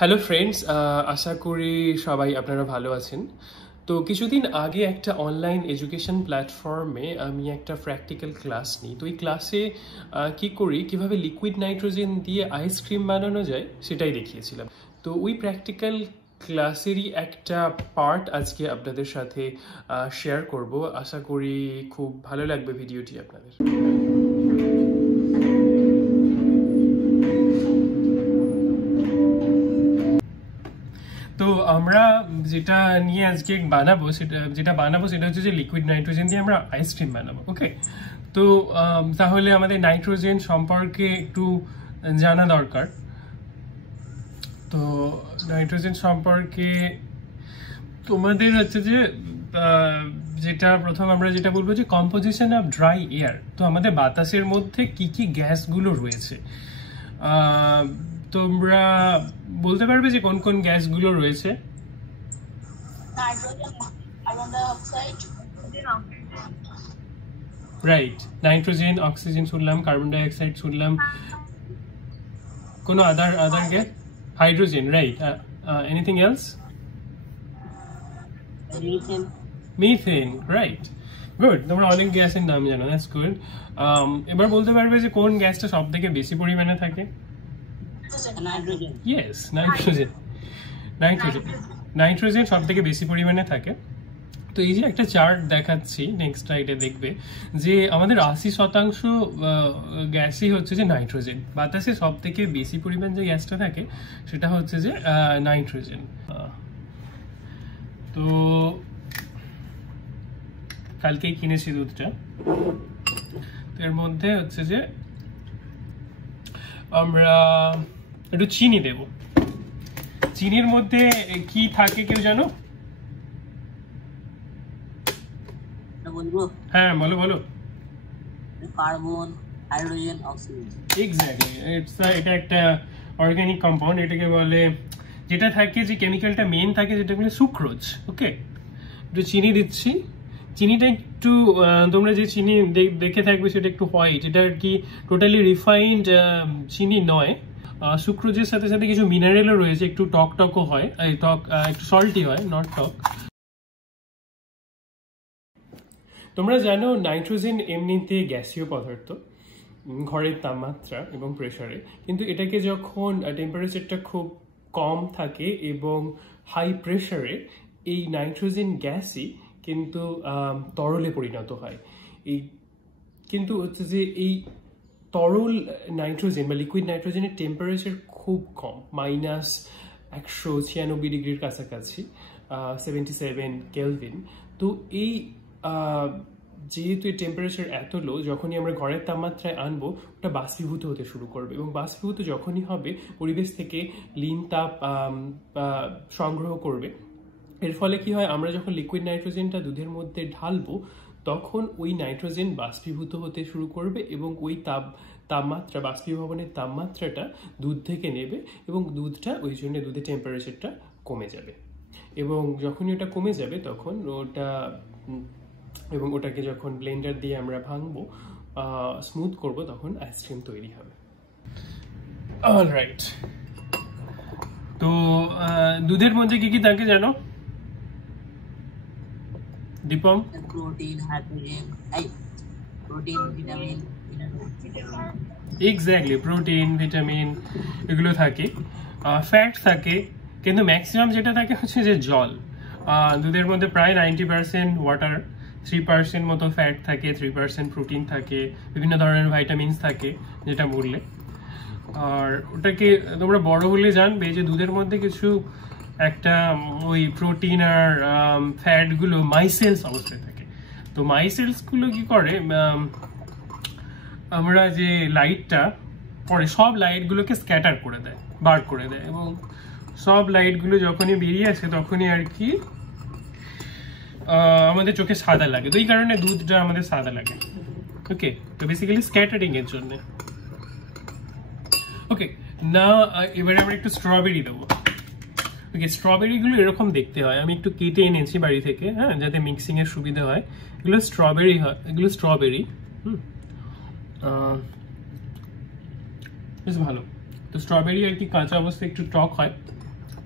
Hello friends, আশা করি সবাই আপনারা ভালো আছেন। তো কিছুদিন আগে একটা অনলাইন এডুকেশন প্ল্যাটফর্মে আমি একটা প্র্যাকটিক্যাল ক্লাস নিই। তো এই ক্লাসে কিভাবে লিকুইড নাইট্রোজেন দিয়ে আইসক্রিম বানানো যায় সেটাই দেখিয়েছিলাম। তো ওই প্র্যাকটিক্যাল ক্লাসেরই একটা পার্ট আজকে আপনাদের সাথে শেয়ার করব। আশা করি খুব ভালো লাগবে ভিডিওটি আপনাদের। তো আমরা যেটা নিয়ে আজকে বানাবো সেটা হচ্ছে যে লিকুইড নাইট্রোজেন দিয়ে আমরা আইসক্রিম বানাবো। ওকে, তো তাহলে আমাদের নাইট্রোজেন সম্পর্কে একটু জানা দরকার। তো নাইট্রোজেন সম্পর্কে তোমাদের হচ্ছে যে আমরা যেটা বলবো যে কম্পোজিশন অফ ড্রাই এয়ার। তো আমাদের বাতাসের মধ্যে কি কি গ্যাসগুলো রয়েছে, তোমরা বলতে পারবে যে কোন কোন গ্যাসগুলো রয়েছে? রাইট, নাইট্রোজেন, অক্সিজেন শুনলাম, কার্বন ডাই অক্সাইড শুনলাম, কোনো other gas? Hydrogen, right. Anything else? Methane, right. Good, তোমরা অনেক গ্যাসের নাম জানো, দ্যাটস গুড। এবার বলতে পারবে যে কোন গ্যাসটা সব থেকে বেশি পরিমাণে থাকে? ইয়েস, নাইট্রোজেন সব থেকে বেশি পরিমাণে থাকে। তো এই যে একটা চার্ট দেখাচ্ছি, নেক্সট স্লাইডে দেখবে যে আমাদের 80% গ্যাসই হচ্ছে যে নাইট্রোজেন। বাতাসে সব থেকে বেশি পরিমাণ যে গ্যাসটা থাকে সেটা হচ্ছে যে নাইট্রোজেন। তো কালকেই কিনেছি দুধটা, এর মধ্যে হচ্ছে যে আমরা একটু চিনি দেব। চিনির মধ্যে কি থাকে কেউ জানো? হ্যাঁ, বলো। Carbon, hydrogen, oxygen. এক্স্যাক্টলি, এটা একটা অর্গানিক কম্পাউন্ড। এটাকে বলে, যেটা থাকে যে কেমিক্যালটা মেন থাকে, যেটা বলে সুক্রোজ। ওকে, একটু চিনি দিচ্ছি। চিনিটা একটু তোমরা যে চিনি দেখে থাকবে সেটা একটু হোয়াইট, এটা আর কি টোটালি রিফাইন্ড চিনি নয়। সুক্রোজের সাথে সাথে কিছু মিনারেলও রয়েছে, একটু টকও হয়, একটু সল্টি হয়, নট টক। তোমরা জানো নাইট্রোজেন এমনিতে গ্যাসীয় পদার্থ ঘরের তাপমাত্রা এবং প্রেসারে, কিন্তু এটাকে যখন টেম্পারেচারটা খুব কম থাকে এবং হাই প্রেসারে এই নাইট্রোজেন গ্যাসই কিন্তু তরলে পরিণত হয়। কিন্তু হচ্ছে যে এই তরল নাইট্রোজেন বা লিকুইড নাইট্রোজেনের টেম্পারেচার খুব কম, -196 ডিগ্রির কাছাকাছি, 77 কেলভিন। তো এই যেহেতু এই টেম্পারেচার এত লো, যখনই আমরা ঘরের তাপমাত্রায় আনবো ওটা বাষ্পীভূত হতে শুরু করবে, এবং বাষ্পীভূত যখনই হবে পরিবেশ থেকে লিন তাপ সংগ্রহ করবে। এর ফলে কি হয়, আমরা যখন লিকুইড নাইট্রোজেনটা দুধের মধ্যে ঢালবো তখন ওই নাইট্রোজেন বাষ্পীভূত হতে শুরু করবে এবং ওই তাপমাত্রা, বাষ্পীভবনের তাপমাত্রাটা দুধ থেকে নেবে, এবং দুধটা ওই জন্য দুধের টেম্পারেচারটা কমে যাবে। এবং যখনই ওটা কমে যাবে তখন ওটাকে যখন ব্লেন্ডার দিয়ে আমরা ভাঙবো, স্মুথ করব, তখন আইসক্রিম তৈরি হবে। অলরাইট, তো দুধের মধ্যে কি কি থাকে জানো Deepam? Protein, hydrogen, protein, vitamin. Exactly, protein, vitamin এগুলো থাকে। ফ্যাট থাকে, কিন্তু ম্যাক্সিমাম যেটা থাকে হচ্ছে যে জল। দুধের মধ্যে প্রায় 90% ওয়াটার, 3% মতো ফ্যাট থাকে, 3% প্রোটিন থাকে, বিভিন্ন ধরনের ভাইটামিনস থাকে যেটা বললে। আর ওটাকে তোমরা বড় হলে জানবে যে দুধের মধ্যে কিছু একটা ওই প্রোটিন আর ফ্যাটগুলো মাইসেলস অবস্থায় থাকে। তো মাইসেলসগুলো কি করে, আমরা যে লাইটটা পড়ে সব লাইটগুলোকে স্ক্যাটার করে দেয়, বার করে দেয়, এবং সব লাইটগুলো যখনই বেরিয়ে আসে তখনই আর কি আমাদের চোখে সাদা লাগে। তো এই কারণে দুধটা আমাদের সাদা লাগে। ওকে, তো বেসিক্যালি স্ক্যাটারিং এর জন্য। ওকে, না এবারে আমরা একটু স্ট্রবেরি দেবো। ওকে, স্ট্রবেরিগুলো এরকম দেখতে হয়, আমি একটু কেটে এনেছি বাড়ি থেকে, হ্যাঁ, যাতে মিক্সিং এর সুবিধা হয়। এগুলো স্ট্রবেরি হয়, এগুলো স্ট্রবেরি। বেশ ভালো। তো স্ট্রবেরি আর কি কাঁচা অবস্থায় একটু টক হয়,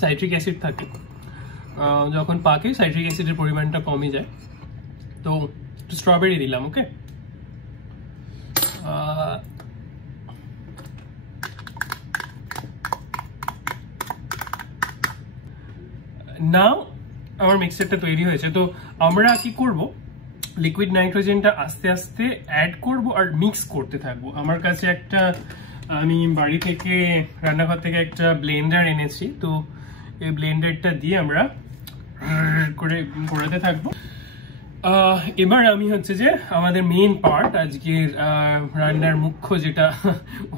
সাইট্রিক অ্যাসিড থাকে, যখন পাকে সাইট্রিক অ্যাসিডের পরিমাণটা কমে যায়। তো স্ট্রবেরি দিলাম। ওকে, নাও আমার মিক্সচারটা তৈরি হয়েছে। তো আমরা কি করব, লিকুইড নাইট্রোজেনটা আস্তে আস্তে অ্যাড করব আর মিক্স করতে থাকবো। আমার কাছে আমি বাড়ি থেকে, রান্নাঘর থেকে একটা ব্লেন্ডার এনেছি। তো এই ব্লেন্ডারটা দিয়ে আমরা করাতে থাকবো। এবার আমি হচ্ছে যে আমাদের মেইন পার্ট, আজকের রান্নার মুখ্য যেটা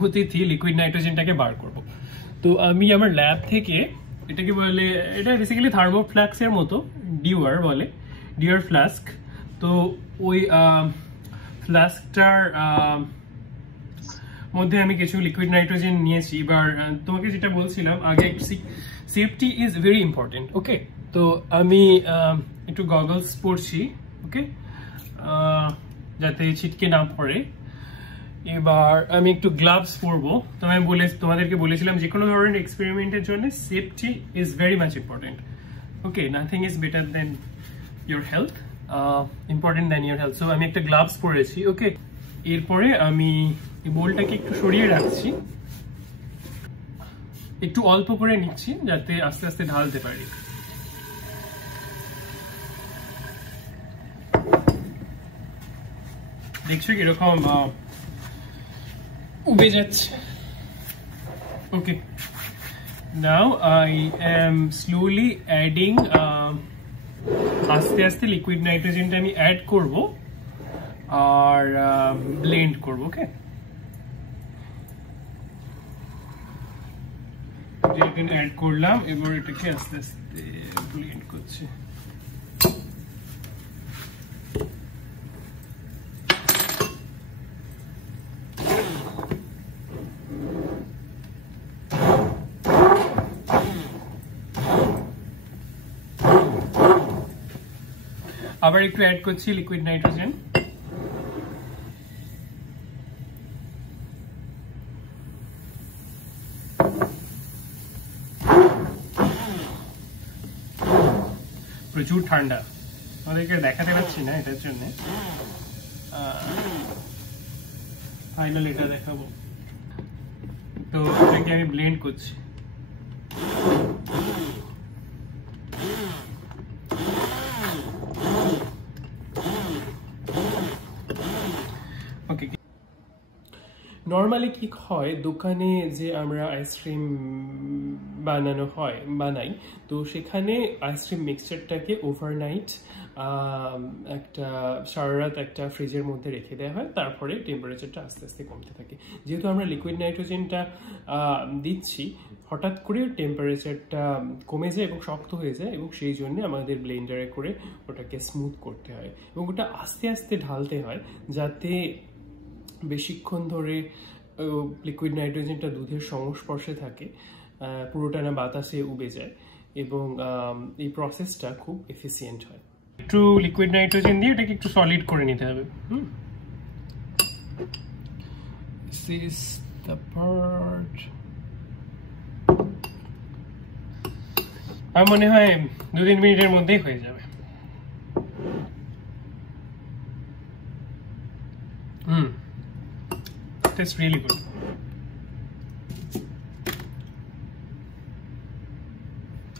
অতিথি, লিকুইড নাইট্রোজেনটাকে বার করব। তো আমি আমার ল্যাব থেকে, এটাকে বলে, এটা বেসিক্যালি থার্মোফ্লাস্কের মতো, ডিওয়ার বলে, ডিওয়ার ফ্লাস্ক। তো ওই ফ্লাস্কটার মধ্যে আমি কিছু লিকুইড নাইট্রোজেন নিয়েছি। এবার তোমাকে যেটা বলছিলাম আগে, সেফটি ইজ ভেরি ইম্পর্টেন্ট। ওকে, তো আমি একটু গগলস পরছি, ওকে, যাতে ছিটকে না পড়ে। এবার আমি একটু গ্লাভস পরবো। তো আমি তোমাদেরকে বলেছিলাম যে কোনো ধরনের এক্সপেরিমেন্টের জন্য safety is very much important. Okay, nothing is better than your health, important than your health. So আমি একটা গ্লাভস পরেছি। ওকে, এরপরে আমি এই বোলটাকে একটু সরিয়ে রাখছি, একটু অল্প করে নিচ্ছি যাতে আস্তে আস্তে ঢালতে পারি। দেখছো কিরকম উবে যাচ্ছে। Okay, now I am slowly adding, আস্তে আস্তে লিকুইড নাইট্রোজেনটা আমি অ্যাড করব আর ব্লেন্ড করব। ওকে, এখানে অ্যাড করলাম, এবার এটাকে আস্তে আস্তে ব্লেন্ড করছি। আবার একটু অ্যাড করছি লিকুইড নাইট্রোজেন। প্রচুর ঠান্ডা, আমাদেরকে দেখাতে পাচ্ছি না, এটার জন্য ফাইনাল এটা দেখাবো। তো এটাকে আমি ব্লেন্ড করছি। ওকে, নর্মালি কি হয়, দোকানে যে আমরা আইসক্রিম বানাই, তো সেখানে আইসক্রিম মিক্সচারটাকে ওভারনাইট একটা সারা রাত একটা ফ্রিজের মধ্যে রেখে দেওয়া হয়, তারপরে টেম্পারেচারটা আস্তে আস্তে কমতে থাকে। যেহেতু আমরা লিকুইড নাইট্রোজেনটা দিচ্ছি, হঠাৎ করে টেম্পারেচারটা কমে যায় এবং শক্ত হয়ে যায়, এবং সেই জন্য আমাদের ব্লেন্ডারে করে ওটাকে স্মুথ করতে হয় এবং ওটা আস্তে আস্তে ঢালতে হয়, যাতে বেশিক্ষণ ধরে লিকুইড নাইট্রোজেনটা দুধের সংস্পর্শে থাকে, পুরোটা না বাতাসে উবে যায়, এবং এই প্রসেসটা খুব এফিসিয়েন্ট হয়। একটু লিকুইড নাইট্রোজেন দিয়ে এটাকে একটু সলিড করে নিতে হবে। This is the part. আমার মনে হয় 2-3 মিনিটের মধ্যেই হয়ে যাবে। That's really good.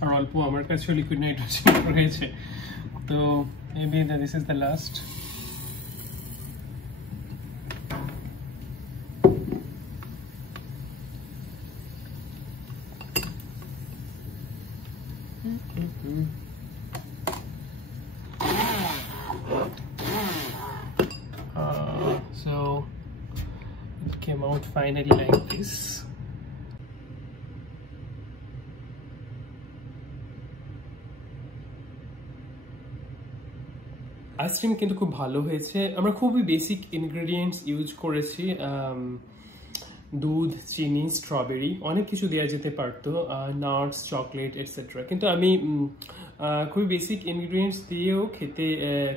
আর অল্প আমার কাছে লিকুইড নাইট্রোজেন রয়েছে, তো maybe this is the last. So it came out finally like this. Ice cream কিন্তু খুব ভালো হয়েছে। আমরা খুবই বেসিক ইনগ্রেডিয়েন্টস ইউজ করেছি, দুধ, চিনি, স্ট্রবেরি, অনেক কিছু দেওয়া যেতে পারতো, নাটস, চকলেট এটসেট্রা, কিন্তু আমি খুবই বেসিক ইনগ্রেডিয়েন্টস দিয়েও খেতে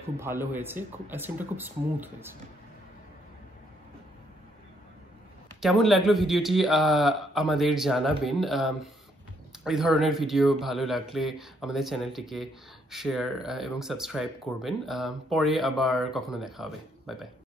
খুব ভালো হয়েছে। আইসক্রিমটা খুব স্মুথ হয়েছে। কেমন লাগলো ভিডিওটি আমাদের জানাবেন। এই ধরনের ভিডিও ভালো লাগলে আমাদের চ্যানেলটিকে শেয়ার এবং সাবস্ক্রাইব করবেন। পরে আবার কখনো দেখা হবে। Bye bye.